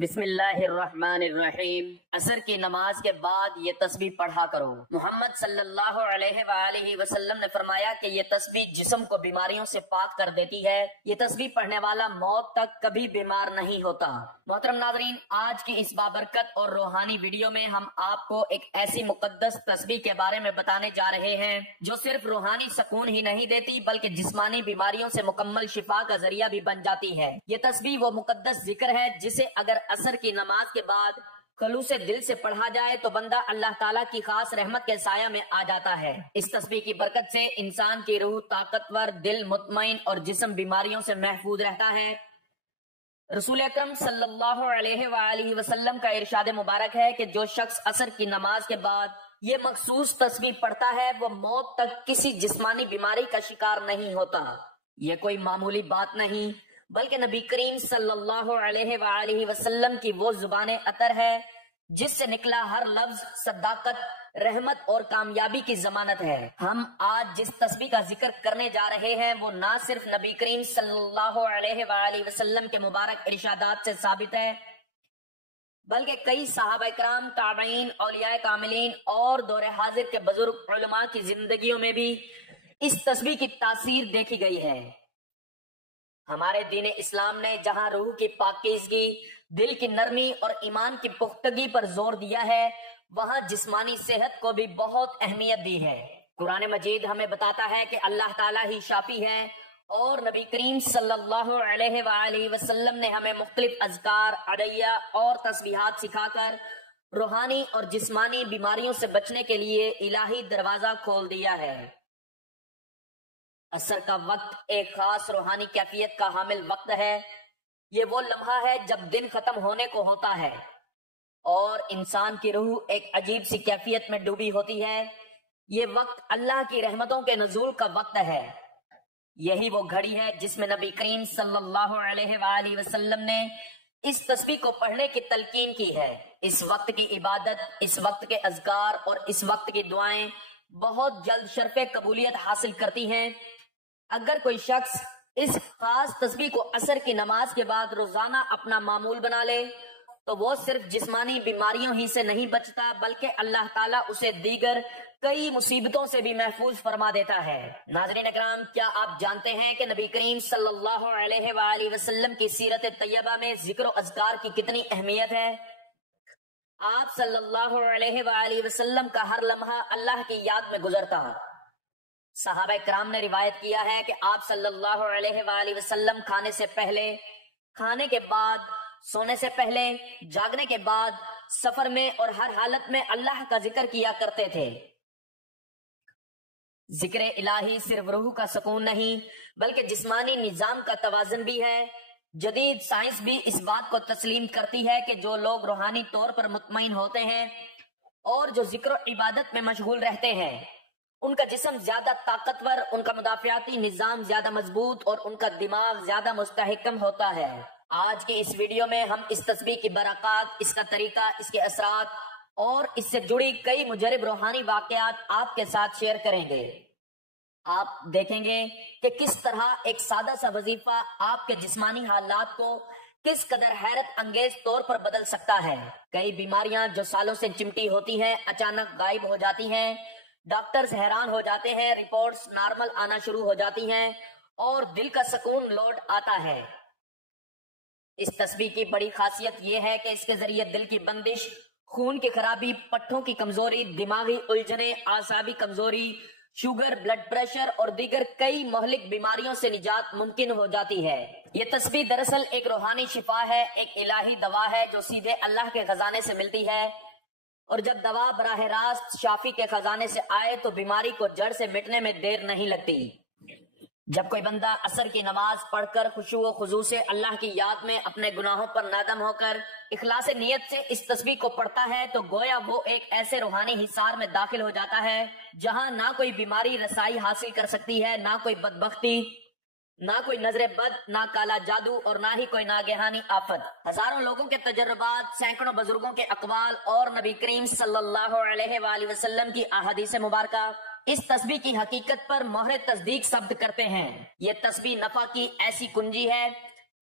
بسم اللہ الرحمن الرحیم۔ عصر کی نماز کے بعد یہ تسبیح پڑھا کرو۔ محمد صلی اللہ علیہ وآلہ وسلم نے فرمایا کہ یہ تسبیح جسم کو بیماریوں سے پاک کر دیتی ہے۔ یہ تسبیح پڑھنے والا موت تک کبھی بیمار نہیں ہوتا۔ محترم ناظرین، آج کی اس بابرکت اور روحانی ویڈیو میں ہم آپ کو ایک ایسی مقدس تسبیح کے بارے میں بتانے جا رہے ہیں جو صرف روحانی سکون ہی نہیں دیتی بلکہ جسمانی بیماریوں سے مکمل شفا کا ذریعہ بھی بن جاتی ہے۔ یہ تسبیح وہ مقدس ذکر ہے جسے اگر عصر کی نماز کے بعد خلوص دل سے پڑھا جائے تو بندہ اللہ تعالیٰ کی خاص رحمت کے سایہ میں آ جاتا ہے۔ اس تسبیح کی برکت سے انسان کی روح طاقتور، دل مطمئن اور جسم بیماریوں سے محفوظ رہتا ہے۔ رسول اکرم صلی اللہ علیہ وآلہ وسلم کا ارشاد مبارک ہے کہ جو شخص عصر کی نماز کے بعد یہ مخصوص تسبیح پڑھتا ہے وہ موت تک کسی جسمانی بیماری کا شکار نہیں ہوتا۔ یہ کوئی معمولی بات نہیں بلکہ نبی کریم صلی اللہ علیہ وآلہ وسلم کی وہ زبان عطر ہے جس سے نکلا ہر لفظ صداقت، رحمت اور کامیابی کی ضمانت ہے۔ ہم آج جس تسبیح کا ذکر کرنے جا رہے ہیں وہ نہ صرف نبی کریم صلی اللہ علیہ وآلہ وسلم کے مبارک ارشادات سے ثابت ہے بلکہ کئی صحابہ کرام، تابعین، اولیاء کاملین اور دور حاضر کے بزرگ علماء کی زندگیوں میں بھی اس تسبیح کی تاثیر دیکھی گئی ہے۔ ہمارے دین اسلام نے جہاں روح کی پاکیزگی، دل کی نرمی اور ایمان کی پختگی پر زور دیا ہے وہاں جسمانی صحت کو بھی بہت اہمیت دی ہے۔ قرآن مجید ہمیں بتاتا ہے کہ اللہ تعالیٰ ہی شافی ہے اور نبی کریم صلی اللہ علیہ وآلہ وسلم نے ہمیں مختلف اذکار، ادعیہ اور تسبیحات سکھا کر روحانی اور جسمانی بیماریوں سے بچنے کے لیے الہی دروازہ کھول دیا ہے۔ عصر کا وقت ایک خاص روحانی کیفیت کا حامل وقت ہے۔ یہ وہ لمحہ ہے جب دن ختم ہونے کو ہوتا ہے اور انسان کی روح ایک عجیب سی کیفیت میں ڈوبی ہوتی ہے۔ یہ وقت اللہ کی رحمتوں کے نزول کا وقت ہے۔ یہی وہ گھڑی ہے جس میں نبی کریم صلی اللہ علیہ وآلہ وسلم نے اس تسبیح کو پڑھنے کی تلقین کی ہے۔ اس وقت کی عبادت، اس وقت کے اذکار اور اس وقت کی دعائیں بہت جلد شرف قبولیت حاصل کرتی ہیں۔ اگر کوئی شخص اس خاص تسبیح کو عصر کی نماز کے بعد روزانہ اپنا معمول بنا لے تو وہ صرف جسمانی بیماریوں ہی سے نہیں بچتا بلکہ اللہ تعالیٰ اسے دیگر کئی مصیبتوں سے بھی محفوظ فرما دیتا ہے۔ ناظرین اکرام، کیا آپ جانتے ہیں کہ نبی کریم صلی اللہ علیہ وآلہ وسلم کی سیرت طیبہ میں ذکر و اذکار کی کتنی اہمیت ہے؟ آپ صلی اللہ علیہ وآلہ وسلم کا ہر لمحہ اللہ کی یاد میں گزرتا۔ صحابہ کرام نے روایت کیا ہے کہ آپ صلی اللہ علیہ وآلہ وسلم کھانے سے پہلے، کھانے کے بعد، سونے سے پہلے، جاگنے کے بعد، سفر میں اور ہر حالت میں اللہ کا ذکر کیا کرتے تھے۔ ذکر الہی صرف روح کا سکون نہیں بلکہ جسمانی نظام کا توازن بھی ہے۔ جدید سائنس بھی اس بات کو تسلیم کرتی ہے کہ جو لوگ روحانی طور پر مطمئن ہوتے ہیں اور جو ذکر و عبادت میں مشغول رہتے ہیں ان کا جسم زیادہ طاقتور، ان کا مدافعاتی نظام زیادہ مضبوط اور ان کا دماغ زیادہ مستحکم ہوتا ہے۔ آج کی اس ویڈیو میں ہم اس تسبیح کی برکات، اس کا طریقہ، اس کے اثرات اور اس سے جڑی کئی مجرب روحانی واقعات آپ کے ساتھ شیئر کریں گے۔ آپ دیکھیں گے کہ کس طرح ایک سادہ سا وظیفہ آپ کے جسمانی حالات کو کس قدر حیرت انگیز طور پر بدل سکتا ہے۔ کئی بیماریاں جو سالوں سے چمٹی ہوتی ہیں اچانک غائب ہو جاتی ہیں۔ ڈاکٹرز حیران ہو جاتے ہیں، رپورٹس نارمل آنا شروع ہو جاتی ہیں اور دل کا سکون لوٹ آتا ہے۔ اس تسبیح کی بڑی خاصیت یہ ہے کہ اس کے ذریعے دل کی بندش، خون کی خرابی، پٹھوں کی کمزوری، دماغی الجھنیں، اعصابی کمزوری، شوگر، بلڈ پریشر اور دیگر کئی مہلک بیماریوں سے نجات ممکن ہو جاتی ہے۔ یہ تسبیح دراصل ایک روحانی شفا ہے، ایک الہی دوا ہے جو سیدھے اللہ کے خزانے سے ملتی ہے، اور جب دوا براہ راست شافی کے خزانے سے آئے تو بیماری کو جڑ سے مٹنے میں دیر نہیں لگتی۔ جب کوئی بندہ عصر کی نماز پڑھ کر خشوع و خضوع سے اللہ کی یاد میں اپنے گناہوں پر نادم ہو کر اخلاص نیت سے اس تسبیح کو پڑھتا ہے تو گویا وہ ایک ایسے روحانی حصار میں داخل ہو جاتا ہے جہاں نہ کوئی بیماری رسائی حاصل کر سکتی ہے، نہ کوئی بدبختی، نہ کوئی نظر بد، نہ کالا جادو اور نہ ہی کوئی ناگہانی آفت۔ ہزاروں لوگوں کے تجربات، سینکڑوں بزرگوں کے اقوال اور نبی کریم صلی اللہ علیہ وآلہ وسلم کی احادیث مبارکہ اس تسبیح کی حقیقت پر مہر تصدیق ثبت کرتے ہیں۔ یہ تسبیح نفع کی ایسی کنجی ہے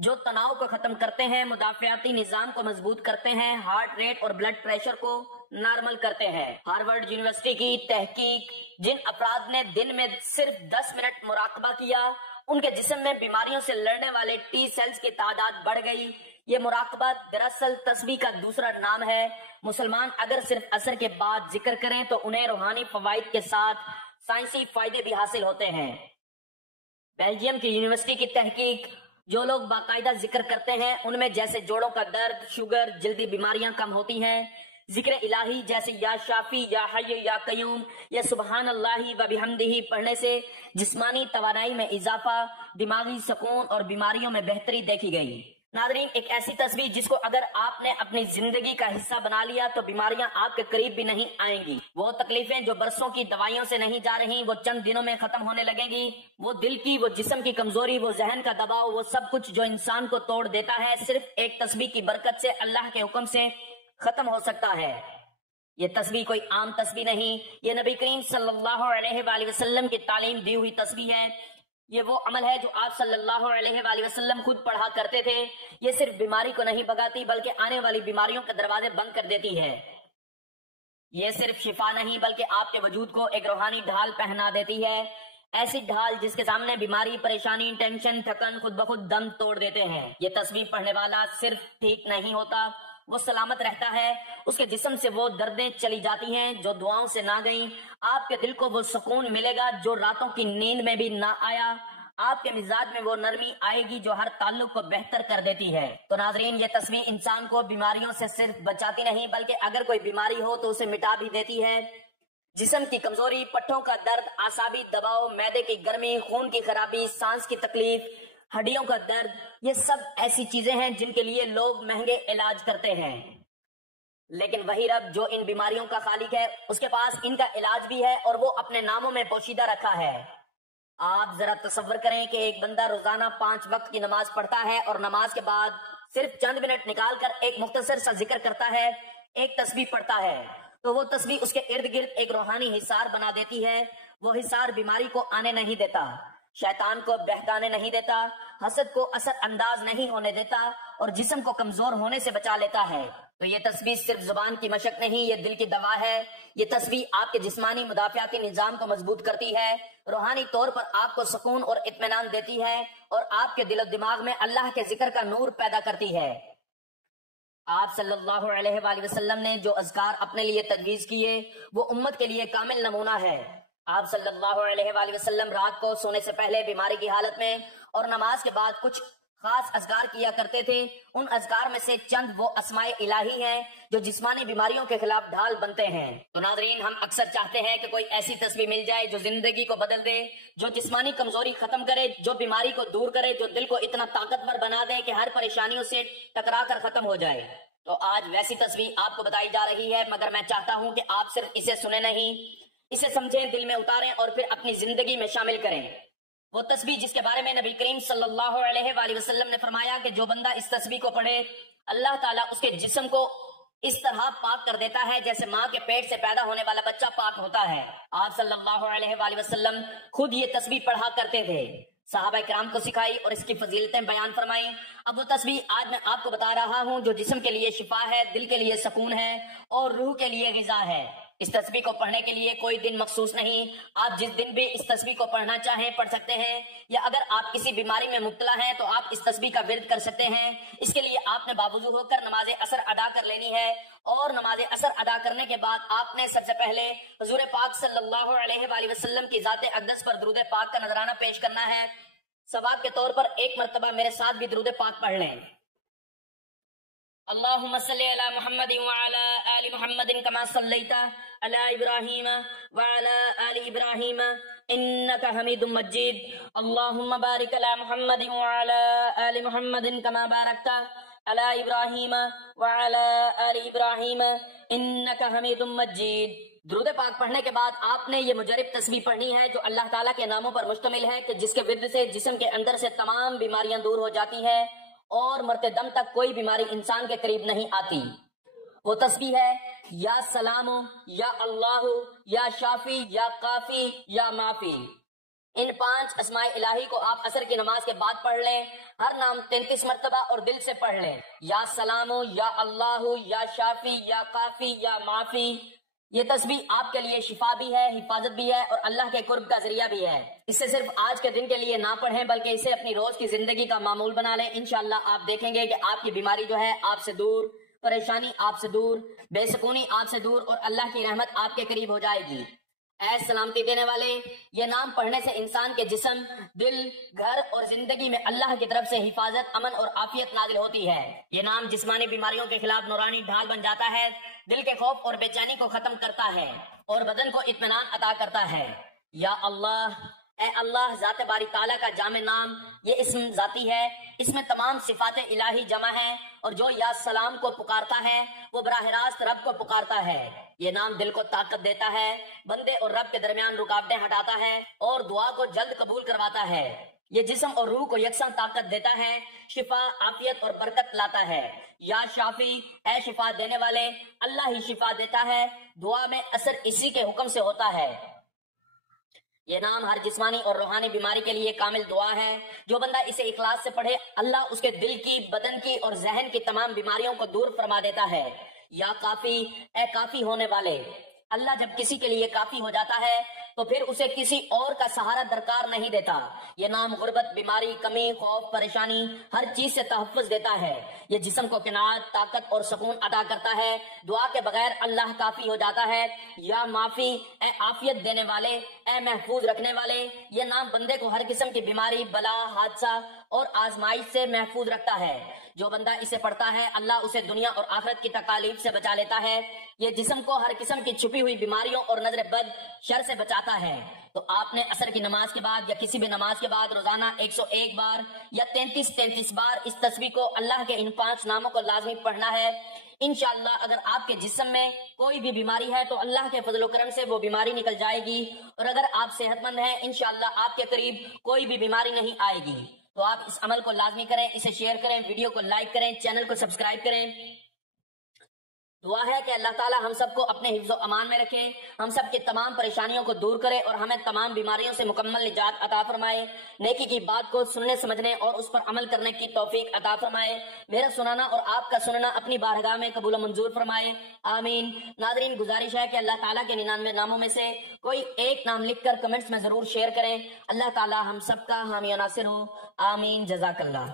جو تناؤ کو ختم کرتے ہیں، مدافعاتی نظام کو مضبوط کرتے ہیں، ہارٹ ریٹ اور بلڈ پریشر کو نارمل کرتے ہیں۔ ہارورڈ یونیورسٹی کی تحقیق، جن افراد نے دن میں صرف 10 منٹ مراقبہ کیا، ان کے جسم میں بیماریوں سے لڑنے والے ٹی سیلز کی تعداد بڑھ گئی۔ یہ مراقبہ دراصل تسبیح کا دوسرا نام ہے۔ مسلمان اگر صرف عصر کے بعد ذکر کریں تو انہیں روحانی فوائد کے ساتھ سائنسی فائدے بھی حاصل ہوتے ہیں۔ بیلجیم کی یونیورسٹی کی تحقیق، جو لوگ باقاعدہ ذکر کرتے ہیں ان میں جیسے جوڑوں کا درد، شوگر، جلدی بیماریاں کم ہوتی ہیں۔ ذکر الہی جیسے یا شافی، یا حی، یا قیوم، یا سبحان اللہ و بحمدہ پڑھنے سے جسمانی توانائی میں اضافہ، دماغی سکون اور بیماریوں میں بہتری دیکھی گئی۔ ناظرین، ایک ایسی تسبیح جس کو اگر آپ نے اپنی زندگی کا حصہ بنا لیا تو بیماریاں آپ کے قریب بھی نہیں آئیں گی۔ وہ تکلیفیں جو برسوں کی دوائیوں سے نہیں جا رہی وہ چند دنوں میں ختم ہونے لگیں گی۔ وہ دل کی، وہ جسم کی کمزوری، وہ ذہن کا دباؤ، وہ سب کچھ جو انسان کو توڑ دیتا ہے صرف ایک تسبیح کی برکت سے اللہ کے حکم سے ختم ہو سکتا ہے۔ یہ تسبیح کوئی عام تسبیح نہیں، یہ نبی کریم صلی اللہ علیہ وآلہ وسلم کی تعلیم دی ہوئی تسبیح ہے۔ یہ وہ عمل ہے جو آپ صلی اللہ علیہ وآلہ وسلم خود پڑھا کرتے تھے۔ یہ صرف بیماری کو نہیں بھگاتی بلکہ آنے والی بیماریوں کے دروازے بند کر دیتی ہے۔ یہ صرف شفا نہیں بلکہ آپ کے وجود کو ایک روحانی ڈھال پہنا دیتی ہے، ایسی ڈھال جس کے سامنے بیماری، پریشانی، ٹینشن، تھکن خود بخود دم توڑ دیتے ہیں۔ یہ تسبیح پڑھنے والا صرف ٹھیک نہیں ہوتا، وہ سلامت رہتا ہے۔ اس کے جسم سے وہ دردیں چلی جاتی ہیں جو دعاؤں سے نہ گئیں۔ آپ کے دل کو وہ سکون ملے گا جو راتوں کی نیند میں بھی نہ آیا۔ آپ کے مزاج میں وہ نرمی آئے گی جو ہر تعلق کو بہتر کر دیتی ہے۔ تو ناظرین، یہ تسبیح انسان کو بیماریوں سے صرف بچاتی نہیں بلکہ اگر کوئی بیماری ہو تو اسے مٹا بھی دیتی ہے۔ جسم کی کمزوری، پٹھوں کا درد، اعصابی دباؤ، معدے کی گرمی، خون کی خرابی، سانس کی تکلیف، ہڈیوں کا درد، یہ سب ایسی چیزیں ہیں جن کے لیے لوگ مہنگے علاج کرتے ہیں، لیکن وہی رب جو ان بیماریوں کا خالق ہے اس کے پاس ان کا علاج بھی ہے اور وہ اپنے ناموں میں پوشیدہ رکھا ہے۔ آپ ذرا تصور کریں کہ ایک بندہ روزانہ 5 وقت کی نماز پڑھتا ہے اور نماز کے بعد صرف چند منٹ نکال کر ایک مختصر سا ذکر کرتا ہے، ایک تسبیح پڑھتا ہے، تو وہ تسبیح اس کے ارد گرد ایک روحانی حصار بنا دیتی ہے۔ وہ حصار بیماری کو آنے نہیں دیتا، شیطان کو بہکانے نہیں دیتا، حسد کو اثر انداز نہیں ہونے دیتا اور جسم کو کمزور ہونے سے بچا لیتا ہے۔ تو یہ تسبیح صرف زبان کی مشق نہیں، یہ دل کی دوا ہے۔ یہ تسبیح آپ کے جسمانی مدافعاتی نظام کو مضبوط کرتی ہے، روحانی طور پر آپ کو سکون اور اطمینان دیتی ہے اور آپ کے دل و دماغ میں اللہ کے ذکر کا نور پیدا کرتی ہے۔ آپ صلی اللہ علیہ وآلہ وسلم نے جو اذکار اپنے لیے تجویز کیے وہ امت کے لیے کامل نمونہ ہے۔ آپ صلی اللہ علیہ وآلہ وسلم رات کو سونے سے پہلے بیماری کی حالت میں اور نماز کے بعد کچھ خاص اذکار کیا کرتے تھے۔ ان اذکار میں سے چند وہ اسماء الہی ہیں جو جسمانی بیماریوں کے خلاف ڈھال بنتے ہیں۔ تو ناظرین، ہم اکثر چاہتے ہیں کہ کوئی ایسی تسبیح مل جائے جو زندگی کو بدل دے، جو جسمانی کمزوری ختم کرے، جو بیماری کو دور کرے، جو دل کو اتنا طاقتور بنا دے کہ ہر پریشانیوں سے ٹکرا کر ختم ہو جائے۔ تو آج ویسی تسبیح آپ کو بتائی جا رہی ہے، مگر میں چاہتا ہوں کہ آپ صرف اسے سنیں نہیں، اسے سمجھیں، دل میں اتاریں اور پھر اپنی زندگی میں شامل کریں۔ وہ تسبیح جس کے بارے میں نبی کریم صلی اللہ علیہ وآلہ وسلم نے فرمایا کہ جو بندہ اس تسبیح کو پڑھے اللہ تعالیٰ اس کے جسم کو اس طرح پاک کر دیتا ہے جیسے ماں کے پیٹ سے پیدا ہونے والا بچہ پاک ہوتا ہے۔ آپ صلی اللہ علیہ وآلہ وسلم خود یہ تسبیح پڑھا کرتے تھے، صحابہ کرام کو سکھائی اور اس کی فضیلتیں بیان فرمائیں۔ اب وہ تسبیح آج میں آپ کو بتا رہا ہوں جو جسم کے لیے شفا ہے، دل کے لیے سکون ہے اور روح کے لیے غذا ہے۔ اس تسبیح کو پڑھنے کے لیے کوئی دن مخصوص نہیں، آپ جس دن بھی اس تسبیح کو پڑھنا چاہیں پڑھ سکتے ہیں، یا اگر آپ کسی بیماری میں مبتلا ہیں تو آپ اس تسبیح کا ورد کر سکتے ہیں۔ اس کے لیے آپ نے باوضو ہو کر نماز عصر ادا کر لینی ہے اور نماز عصر ادا کرنے کے بعد آپ نے سب سے پہلے حضور پاک صلی اللہ علیہ وآلہ وسلم کی ذات اقدس پر درود پاک کا نذرانہ پیش کرنا ہے۔ ثواب کے طور پر ایک مرتبہ میرے ساتھ بھی درود پاک پڑھ لیں۔ اللہم صلی علی محمد وعلی آل محمد کما صلیت علی ابراہیم وعلی آل ابراہیم انک حمید مجید۔ اللہم بارک علی محمد وعلی آل محمد کما بارکت علی ابراہیم وعلی آل ابراہیم انک حمید مجید۔ درود پاک پڑھنے کے بعد آپ نے یہ مجرب تسبیح پڑھنی ہے جو اللہ تعالیٰ کے ناموں پر مشتمل ہے کہ جس کے ورد سے جسم کے اندر سے تمام بیماریاں دور ہو جاتی ہیں اور مرتے دم تک کوئی بیماری انسان کے قریب نہیں آتی۔ وہ تسبیح ہے یا سلام، یا اللہ، یا شافی، یا کافی، یا معافی۔ ان 5 اسماء الہی کو آپ عصر کی نماز کے بعد پڑھ لیں. ہر نام 33 مرتبہ اور دل سے پڑھ لیں. یا سلام، یا اللہ، یا شافی، یا کافی، یا معافی. یہ تسبیح آپ کے لیے شفا بھی ہے، حفاظت بھی ہے اور اللہ کے قرب کا ذریعہ بھی ہے. اسے صرف آج کے دن کے لیے نہ پڑھیں بلکہ اسے اپنی روز کی زندگی کا معمول بنا لیں. انشاءاللہ آپ دیکھیں گے کہ آپ کی بیماری جو ہے آپ سے دور، پریشانی آپ سے دور، بے سکونی آپ سے دور اور اللہ کی رحمت آپ کے قریب ہو جائے گی. اے سلامتی دینے والے، یہ نام پڑھنے سے انسان کے جسم، دل، گھر اور زندگی میں اللہ کی طرف سے حفاظت، امن اور عافیت نازل ہوتی ہے. یہ نام جسمانی بیماریوں کے خلاف نورانی ڈھال بن جاتا ہے، دل کے خوف اور بے چینی کو ختم کرتا ہے اور بدن کو اطمینان عطا کرتا ہے. یا اللہ، اے اللہ، ذات باری تعالیٰ کا جامع نام، یہ اسم ذاتی ہے. اس میں تمام صفات الہی جمع ہیں اور جو یا سلام کو پکارتا ہے وہ براہ راست رب کو پکارتا ہے. یہ نام دل کو طاقت دیتا ہے، بندے اور رب کے درمیان رکاوٹیں ہٹاتا ہے اور دعا کو جلد قبول کرواتا ہے. یہ جسم اور روح کو یکساں طاقت دیتا ہے، شفا، عافیت اور برکت لاتا ہے. یا شافی، اے شفا دینے والے، اللہ ہی شفا دیتا ہے. دعا میں اثر اسی کے حکم سے ہوتا ہے. یہ نام ہر جسمانی اور روحانی بیماری کے لیے کامل دعا ہے. جو بندہ اسے اخلاص سے پڑھے اللہ اس کے دل کی، بدن کی اور ذہن کی تمام بیماریوں کو دور فرما دیتا ہے. یا کافی، اے کافی ہونے والے، اللہ جب کسی کے لیے کافی ہو جاتا ہے تو پھر اسے کسی اور کا سہارا درکار نہیں دیتا. یہ نام غربت، بیماری، کمی، خوف، پریشانی، ہر چیز سے تحفظ دیتا ہے. یہ جسم کو قناعت، طاقت اور سکون عطا کرتا ہے. دعا کے بغیر اللہ کافی ہو جاتا ہے. یا معافی، اے عافیت دینے والے، اے محفوظ رکھنے والے، یہ نام بندے کو ہر قسم کی بیماری، بلا، حادثہ اور آزمائش سے محفوظ رکھتا ہے. جو بندہ اسے پڑھتا ہے اللہ اسے دنیا اور آخرت کی تکالیف سے بچا لیتا ہے. یہ جسم کو ہر قسم کی چھپی ہوئی بیماریوں اور نظر بد، شر سے بچاتا ہے. تو آپ نے عصر کی نماز کے بعد یا کسی بھی نماز کے بعد روزانہ 101 بار یا 33 بار اس تسبیح کو اللہ کے ان 5 ناموں کو لازمی پڑھنا ہے. انشاءاللہ اگر آپ کے جسم میں کوئی بھی بیماری ہے تو اللہ کے فضل و کرم سے وہ بیماری نکل جائے گی، اور اگر آپ صحت مند ہیں انشاءاللہ آپ کے قریب کوئی بھی بیماری نہیں آئے گی. تو آپ اس عمل کو لازمی کریں، اسے شیئر کریں، ویڈیو کو لائک کریں، چینل کو سبسکرائب کریں. دعا ہے کہ اللہ تعالی ہم سب کو اپنے حفظ و امان میں رکھے، ہم سب کی تمام پریشانیوں کو دور کرے اور ہمیں تمام بیماریوں سے مکمل نجات عطا فرمائے. نیکی کی بات کو سننے، سمجھنے اور اس پر عمل کرنے کی توفیق عطا فرمائے. میرا سنانا اور آپ کا سننا اپنی بارگاہ میں قبول و منظور فرمائے. آمین. ناظرین، گزارش ہے کہ اللہ تعالیٰ کے 99 ناموں میں سے کوئی ایک نام لکھ کر کمنٹس میں ضرور شیئر کریں. اللہ تعالیٰ ہم سب کا حامی و ناصر ہو. آمین. جزاک اللہ.